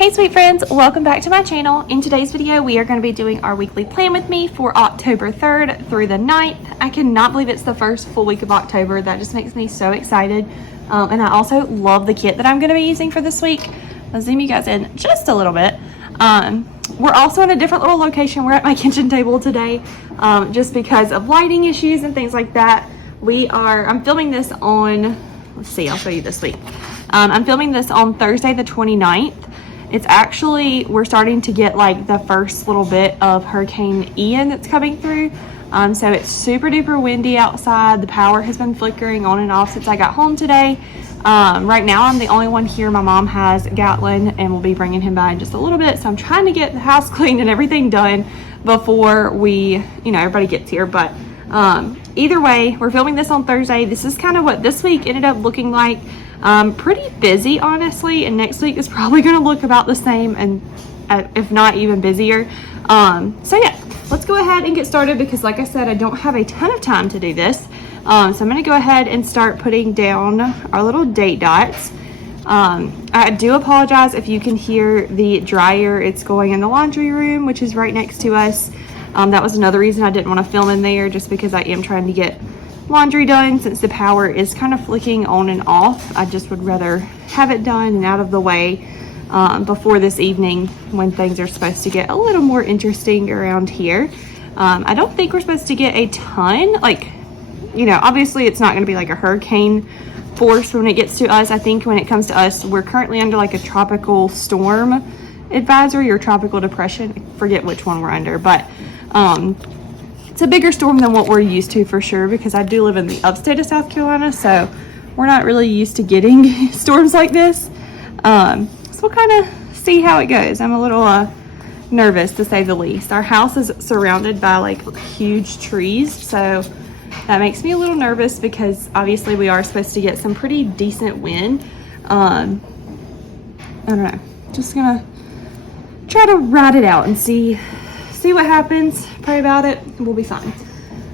Hey sweet friends, welcome back to my channel. In today's video, we are going to be doing our weekly plan with me for October 3rd through the 9th. I cannot believe it's the first full week of October. That just makes me so excited. And I also love the kit that I'm going to be using for this week. I'll zoom you guys in just a little bit. We're also in a different little location. We're at my kitchen table today, just because of lighting issues and things like that. I'm filming this on, let's see, I'll show you this week. I'm filming this on Thursday the 29th. It's actually, we're starting to get like the first little bit of Hurricane Ian that's coming through. So it's super duper windy outside. The power has been flickering on and off since I got home today. Right now I'm the only one here. My mom has Gatlin and we'll be bringing him by in just a little bit. So I'm trying to get the house cleaned and everything done before everybody gets here. But either way, we're filming this on Thursday. This is kind of what this week ended up looking like. Pretty busy, honestly, and next week is probably going to look about the same, and if not even busier. So yeah, let's go ahead and get started because like I said, I don't have a ton of time to do this. So I'm going to go ahead and start putting down our little date dots. I do apologize if you can hear the dryer. It's going in the laundry room, which is right next to us. That was another reason I didn't want to film in there, just because I am trying to get laundry done. Since the power is kind of flicking on and off, I just would rather have it done and out of the way before this evening when things are supposed to get a little more interesting around here. I don't think we're supposed to get a ton, obviously it's not going to be like a hurricane force when it gets to us. I think when it comes to us, we're currently under like a tropical storm advisory or tropical depression. I forget which one we're under, but it's a bigger storm than what we're used to for sure, because I do live in the upstate of South Carolina, so we're not really used to getting storms like this. So we'll kind of see how it goes. I'm a little nervous, to say the least. Our house is surrounded by like huge trees, so that makes me a little nervous because obviously we are supposed to get some pretty decent wind. I don't know, just gonna try to ride it out and see what happens. Pray about it, we'll be fine.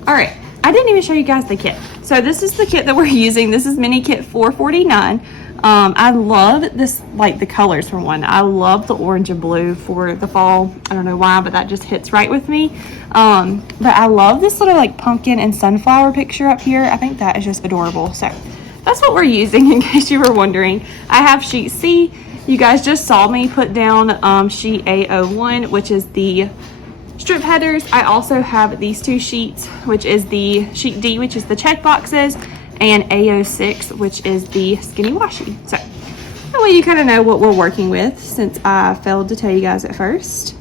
All right, I didn't even show you guys the kit. So this is the kit that we're using. This is mini kit 449. I love this, like the colors for one. I love the orange and blue for the fall. I don't know why, but that just hits right with me. But I love this little like pumpkin and sunflower picture up here. I think that is just adorable. So that's what we're using, in case you were wondering. I have sheet C. You guys just saw me put down sheet A01, which is the strip headers. I also have these two sheets, which is the sheet D, which is the check boxes, and A06, which is the skinny washi. So that way you kind of know what we're working with, since I failed to tell you guys at first.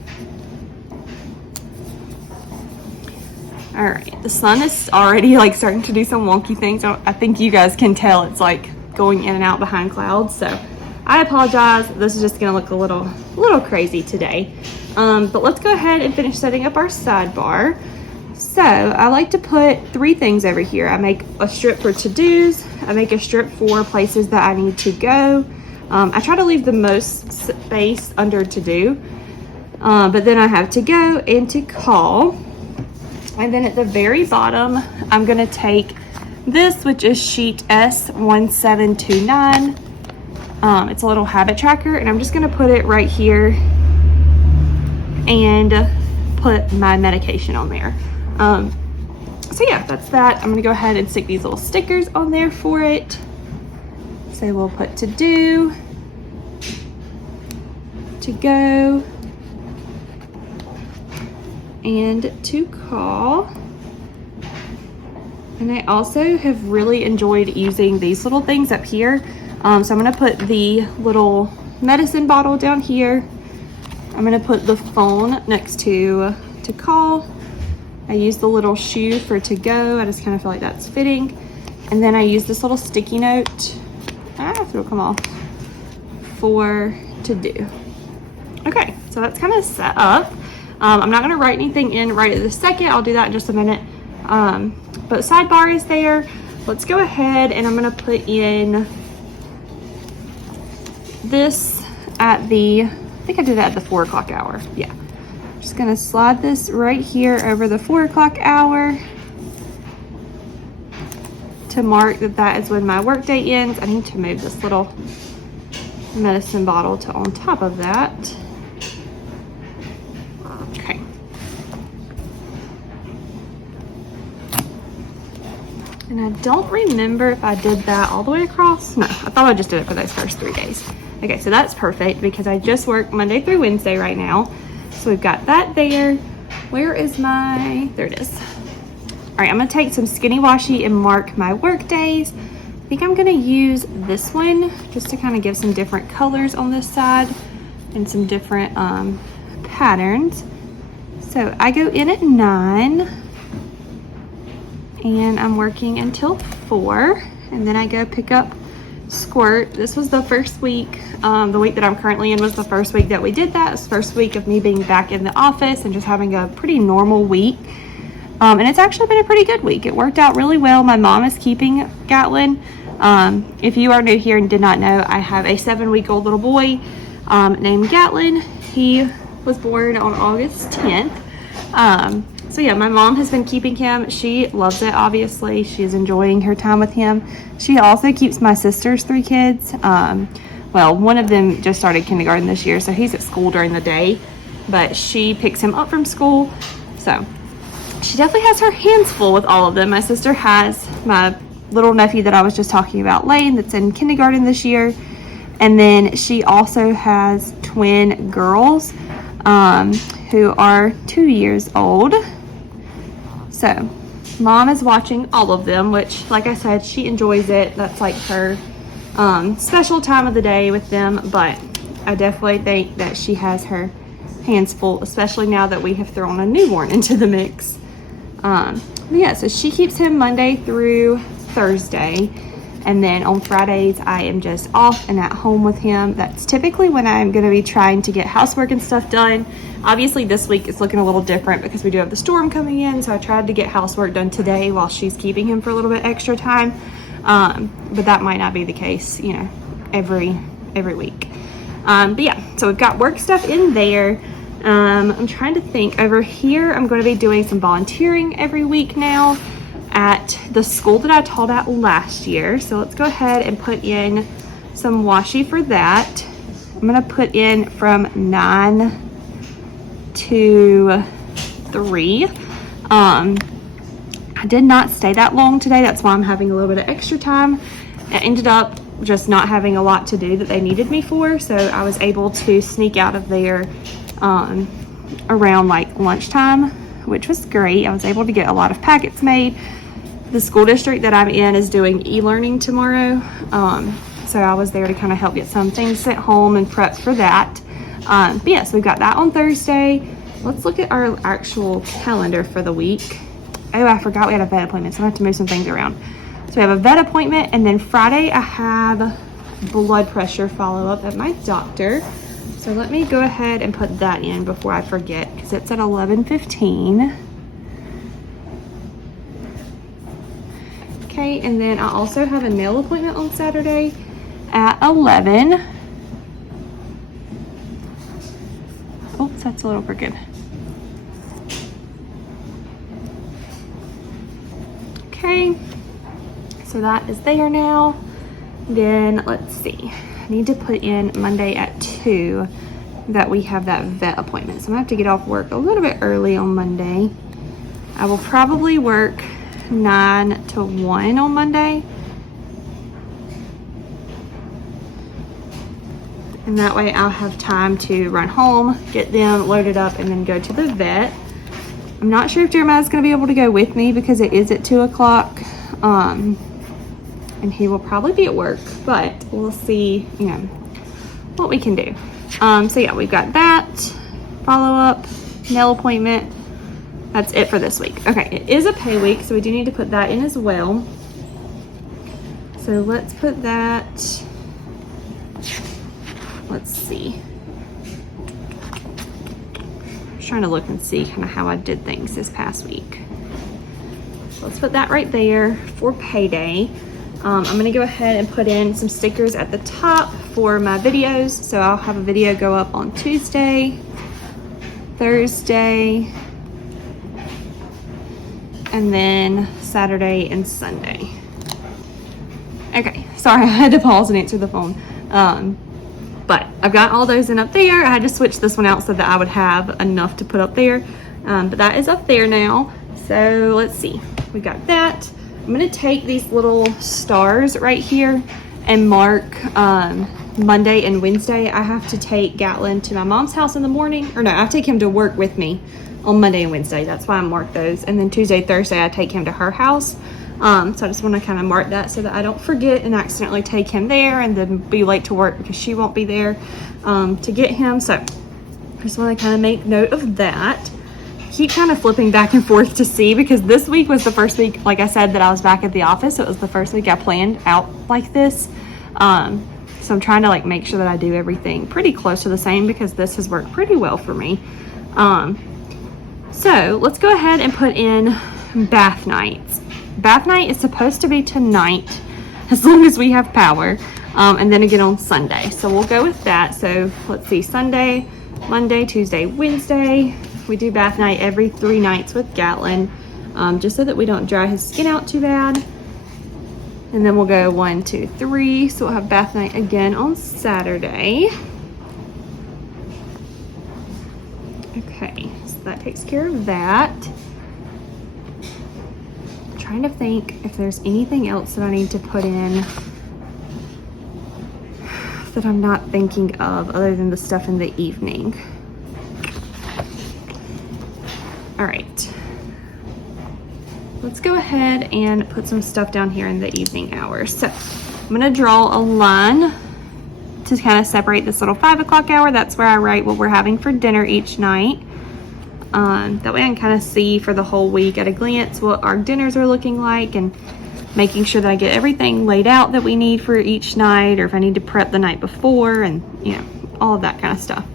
All right, the sun is already like starting to do some wonky things. I think you guys can tell it's like going in and out behind clouds. So I apologize. This is just gonna look a little crazy today. But let's go ahead and finish setting up our sidebar. So I like to put three things over here. I make a strip for to-dos. I make a strip for places that I need to go. I try to leave the most space under to-do. But then I have to go and to call. And then at the very bottom, I'm gonna take this, which is sheet S1729. It's a little habit tracker, and I'm just gonna put it right here and put my medication on there. So yeah, that's that. I'm gonna go ahead and stick these little stickers on there for it. So we'll put to do, to go, and to call. And I also have really enjoyed using these little things up here. So I'm gonna put the little medicine bottle down here. I'm gonna put the phone next to call. I use the little shoe for to go. I just kind of feel like that's fitting. And then I use this little sticky note, it'll come off, for to do. Okay, so that's kind of set up. I'm not gonna write anything in right at this second. I'll do that in just a minute. But sidebar is there. Let's go ahead and I'm gonna put in this at the, I think I did that at the 4 o'clock hour. Yeah. Just gonna slide this right here over the 4 o'clock hour to mark that that is when my work day ends. I need to move this little medicine bottle to on top of that. Okay. And I don't remember if I did that all the way across. No, I thought I just did it for those first 3 days. Okay, so that's perfect because I just work Monday through Wednesday right now. So we've got that there. Where is my, there it is. All right, I'm gonna take some Skinny Washi and mark my work days. I think I'm gonna use this one just to kind of give some different colors on this side and some different patterns. So I go in at 9 and I'm working until 4, and then I go pick up Squirt. This was the first week, the week that I'm currently in was the first week that we did that. It was the first week of me being back in the office and just having a pretty normal week. And it's actually been a pretty good week. It worked out really well. My mom is keeping Gatlin. If you are new here and did not know, I have a 7-week-old little boy named Gatlin. He was born on August 10th. So yeah, my mom has been keeping him. She loves it, obviously. She's enjoying her time with him. She also keeps my sister's 3 kids. Well, one of them just started kindergarten this year, so he's at school during the day, but she picks him up from school. So she definitely has her hands full with all of them. My sister has my little nephew that I was just talking about, Lane, that's in kindergarten this year. And then she also has twin girls who are 2 years old. So mom is watching all of them, which, like I said, she enjoys it. That's like her special time of the day with them. But I definitely think that she has her hands full, especially now that we have thrown a newborn into the mix. Yeah, so she keeps him Monday through Thursday. And then on Fridays, I am just off and at home with him. That's typically when I'm going to be trying to get housework and stuff done. Obviously, this week it's looking a little different because we do have the storm coming in. So I tried to get housework done today while she's keeping him for a little bit extra time. But that might not be the case, you know, every week. But yeah, so we've got work stuff in there. I'm trying to think. Over here, I'm going to be doing some volunteering every week now at the school that I taught at last year. So let's go ahead and put in some washi for that. I'm gonna put in from 9 to 3. I did not stay that long today. That's why I'm having a little bit of extra time. I ended up just not having a lot to do that they needed me for. So I was able to sneak out of there around like lunchtime, which was great. I was able to get a lot of packets made. The school district that I'm in is doing e-learning tomorrow. So I was there to kind of help get some things sent home and prep for that. But yeah, so we've got that on Thursday. Let's look at our actual calendar for the week. Oh, I forgot we had a vet appointment, so I have to move some things around. So we have a vet appointment, and then Friday I have blood pressure follow-up at my doctor. So let me go ahead and put that in before I forget, because it's at 11:15. Okay, and then I also have a nail appointment on Saturday at 11. Oops, that's a little crooked. Okay, so that is there now. Then let's see, I need to put in Monday at 2 that we have that vet appointment. So I'm gonna have to get off work a little bit early on Monday. I will probably work 9 to 1 on Monday. And that way I'll have time to run home, get them loaded up, and then go to the vet. I'm not sure if Jeremiah's gonna be able to go with me because it is at 2 o'clock. And he will probably be at work, but we'll see, you know, what we can do. So yeah, we've got that, follow-up, nail appointment. That's it for this week. Okay, it is a pay week, so we do need to put that in as well. So let's put that, let's see. I'm trying to look and see kind of how I did things this past week. So let's put that right there for payday. I'm gonna go ahead and put in some stickers at the top for my videos. So I'll have a video go up on Tuesday, Thursday, and then Saturday and Sunday. Okay, sorry, I had to pause and answer the phone. But I've got all those in up there. I had to switch this one out so that I would have enough to put up there. But that is up there now. So let's see. We got that. I'm gonna take these little stars right here and mark Monday and Wednesday. I have to take Gatlin to my mom's house in the morning. Or no, I take him to work with me on Monday and Wednesday. That's why I marked those. And then Tuesday, Thursday, I take him to her house. So I just want to kind of mark that so that I don't forget and accidentally take him there and then be late to work because she won't be there to get him. So I just want to kind of make note of that. Keep kind of flipping back and forth to see, because this week was the first week, like I said, that I was back at the office. So it was the first week I planned out like this. So I'm trying to like make sure that I do everything pretty close to the same, because this has worked pretty well for me. So let's go ahead and put in bath nights. Bath night is supposed to be tonight, as long as we have power, and then again on Sunday. So we'll go with that. So let's see, Sunday, Monday, Tuesday, Wednesday. We do bath night every 3 nights with Gatlin, just so that we don't dry his skin out too bad. And then we'll go 1, 2, 3. So we'll have bath night again on Saturday. Okay, so that takes care of that. I'm trying to think if there's anything else that I need to put in that I'm not thinking of other than the stuff in the evening. All right, let's go ahead and put some stuff down here in the evening hours. So I'm gonna draw a line to kind of separate this little 5 o'clock hour. That's where I write what we're having for dinner each night. That way I can kind of see for the whole week at a glance what our dinners are looking like, and making sure that I get everything laid out that we need for each night, or if I need to prep the night before, and you know, all of that kind of stuff.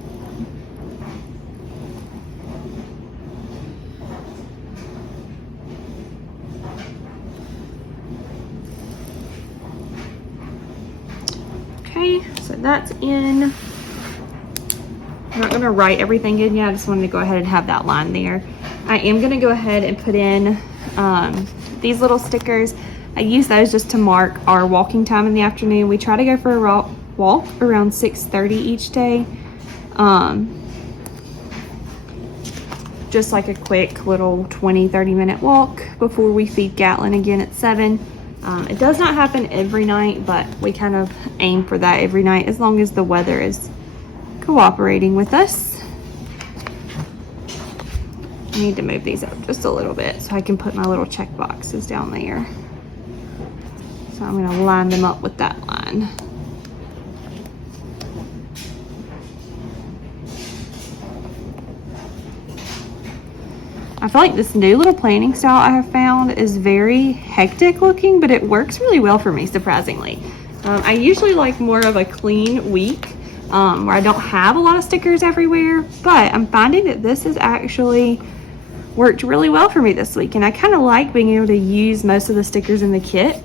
Okay, so that's in. I'm not going to write everything in yet. I just wanted to go ahead and have that line there. I am going to go ahead and put in these little stickers. I use those just to mark our walking time in the afternoon. We try to go for a walk around 6:30 each day. Just like a quick little 20-30 minute walk before we feed Gatlin again at 7. It does not happen every night, but we kind of aim for that every night as long as the weather is cooperating with us. I need to move these up just a little bit so I can put my little check boxes down there. So I'm going to line them up with that line. I feel like this new little planning style I have found is very hectic looking, but it works really well for me, surprisingly. I usually like more of a clean week where I don't have a lot of stickers everywhere, but I'm finding that this has actually worked really well for me this week, and I kind of like being able to use most of the stickers in the kit,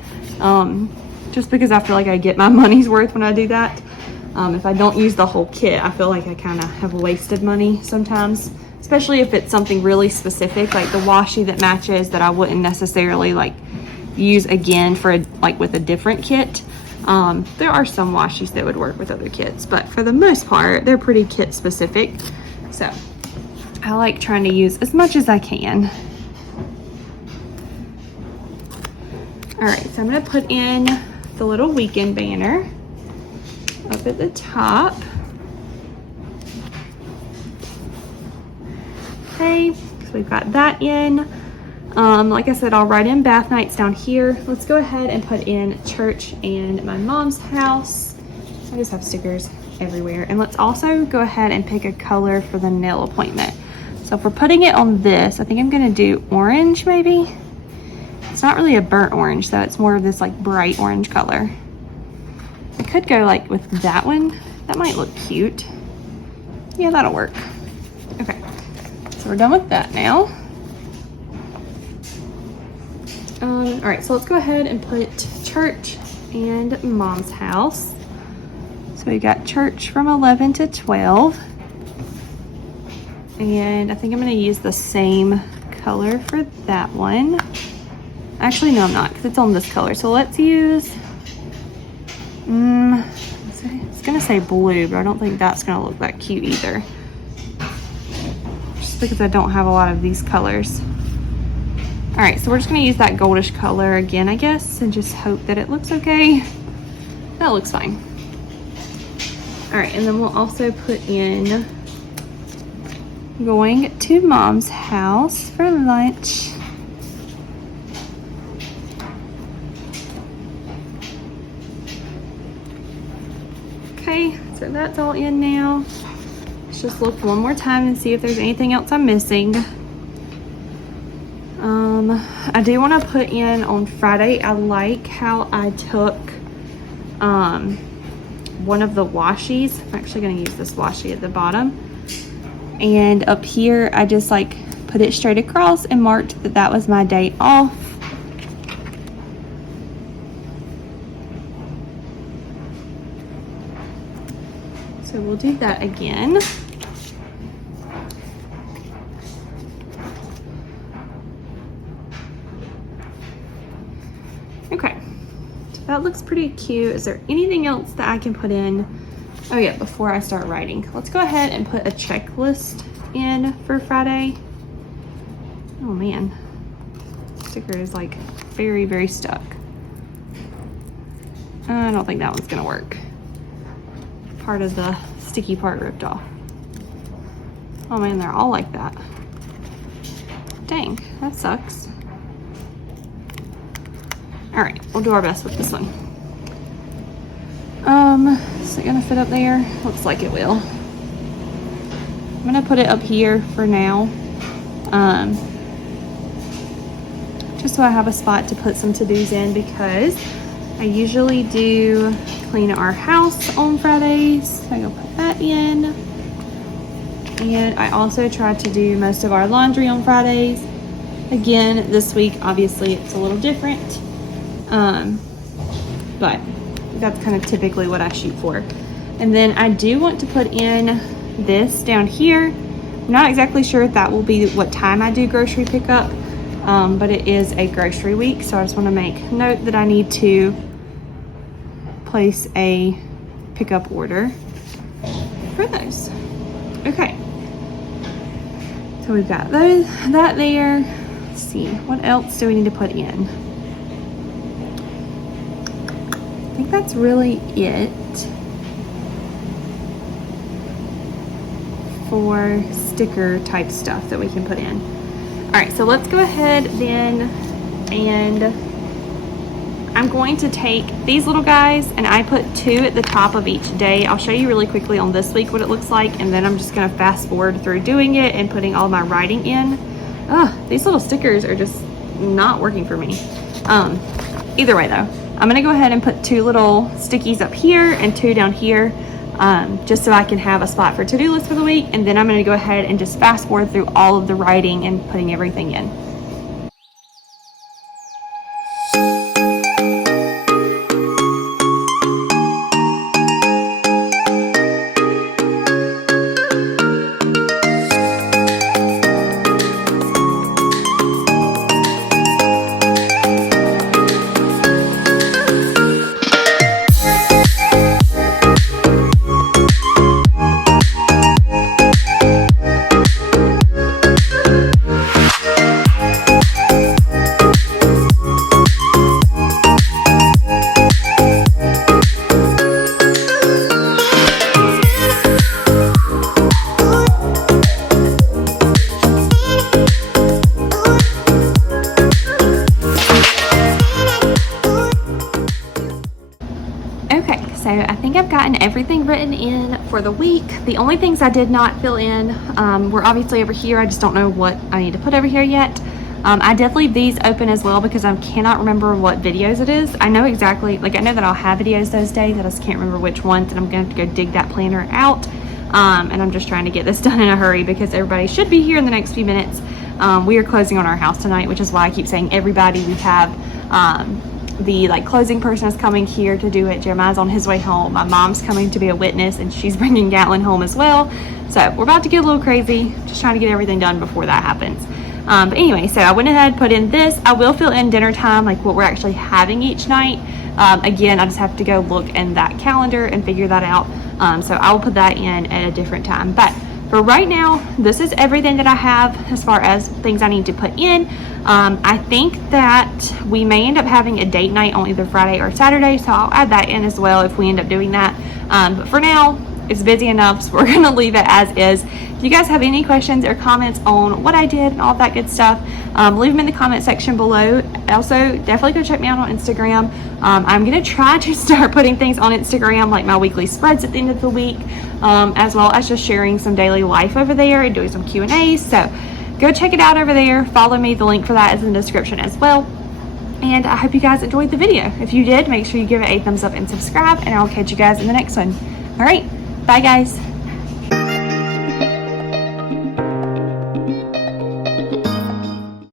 just because I feel like I get my money's worth when I do that. If I don't use the whole kit, I feel like I kind of have wasted money sometimes, especially if it's something really specific, like the washi that matches that I wouldn't necessarily like use again for like with a different kit. There are some washis that would work with other kits, but for the most part, they're pretty kit specific. So I like trying to use as much as I can. All right, so I'm gonna put in the little weekend banner up at the top. Okay, so we've got that in. Like I said, I'll write in bath nights down here. Let's go ahead and put in church and my mom's house. I just have stickers everywhere. And let's also go ahead and pick a color for the nail appointment. So if we're putting it on this, I think I'm gonna do orange maybe. It's not really a burnt orange, so it's more of this like bright orange color. I could go like with that one. That might look cute. Yeah, that'll work. Okay, so we're done with that now. All right, so let's go ahead and put church and mom's house. So we got church from 11 to 12. And I think I'm gonna use the same color for that one. Actually, no, I'm not, because it's on this color. So let's use, it's gonna say blue, but I don't think that's gonna look that cute either. Just because I don't have a lot of these colors. All right, so we're just gonna use that goldish color again, I guess, and just hope that it looks okay. That looks fine. All right, and then we'll also put in going to Mom's house for lunch. Okay, so that's all in now. Let's just look one more time and see if there's anything else I'm missing. I do want to put in on Friday, I like how I took one of the washies. I'm actually going to use this washi at the bottom. And up here, I just like put it straight across and marked that that was my day off. So we'll do that again. Okay, so that looks pretty cute. Is there anything else that I can put in? Oh yeah, before I start writing, let's go ahead and put a checklist in for Friday. Oh man, sticker is like very, very stuck. I don't think that one's gonna work. Part of the sticky part ripped off. Oh man, they're all like that. Dang, that sucks. All right, we'll do our best with this one. Is it gonna fit up there? Looks like it will. I'm gonna put it up here for now. Just so I have a spot to put some to-dos in, because I usually do clean our house on Fridays. So I'm gonna put that in. And I also try to do most of our laundry on Fridays. Again, this week, obviously it's a little different. But that's kind of typically what I shoot for. And then I do want to put in this down here. I'm not exactly sure if that will be what time I do grocery pickup, but it is a grocery week, so I just want to make note that I need to place a pickup order for those. Okay, so we've got that there. Let's see, what else do we need to put in? I think that's really it for sticker type stuff that we can put in. All right, so let's go ahead then, and I'm going to take these little guys and I put 2 at the top of each day. I'll show you really quickly on this week what it looks like, and then I'm just gonna fast forward through doing it and putting all my writing in. These little stickers are just not working for me. Either way though, I'm gonna go ahead and put 2 little stickies up here and 2 down here, just so I can have a spot for to-do list for the week. And then I'm gonna go ahead and just fast forward through all of the writing and putting everything in. So I think I've gotten everything written in for the week. The only things I did not fill in were obviously over here. I just don't know what I need to put over here yet. I did leave these open as well because I cannot remember what videos it is. I know exactly, like I know that I'll have videos those days, I just can't remember which ones, and I'm going to have to go dig that planner out. And I'm just trying to get this done in a hurry because everybody should be here in the next few minutes. We are closing on our house tonight, which is why I keep saying everybody. We have the closing person is coming here to do it. Jeremiah's on his way home. My mom's coming to be a witness, and she's bringing Gatlin home as well. So we're about to get a little crazy, just trying to get everything done before that happens. But anyway, so I went ahead, put in this. I will fill in dinner time, like what we're actually having each night. Again, I just have to go look in that calendar and figure that out. So I will put that in at a different time. But for right now, this is everything that I have as far as things I need to put in. I think that we may end up having a date night on either Friday or Saturday, so I'll add that in as well if we end up doing that. But for now, it's busy enough, so we're gonna leave it as is. If you guys have any questions or comments on what I did and all that good stuff, leave them in the comment section below. Also, definitely go check me out on Instagram. I'm gonna try to start putting things on Instagram, like my weekly spreads at the end of the week, as well as just sharing some daily life over there and doing some Q&As. So go check it out over there. Follow me. The link for that is in the description as well. And I hope you guys enjoyed the video. If you did, make sure you give it a thumbs up and subscribe, and I'll catch you guys in the next one. All right. Bye, guys.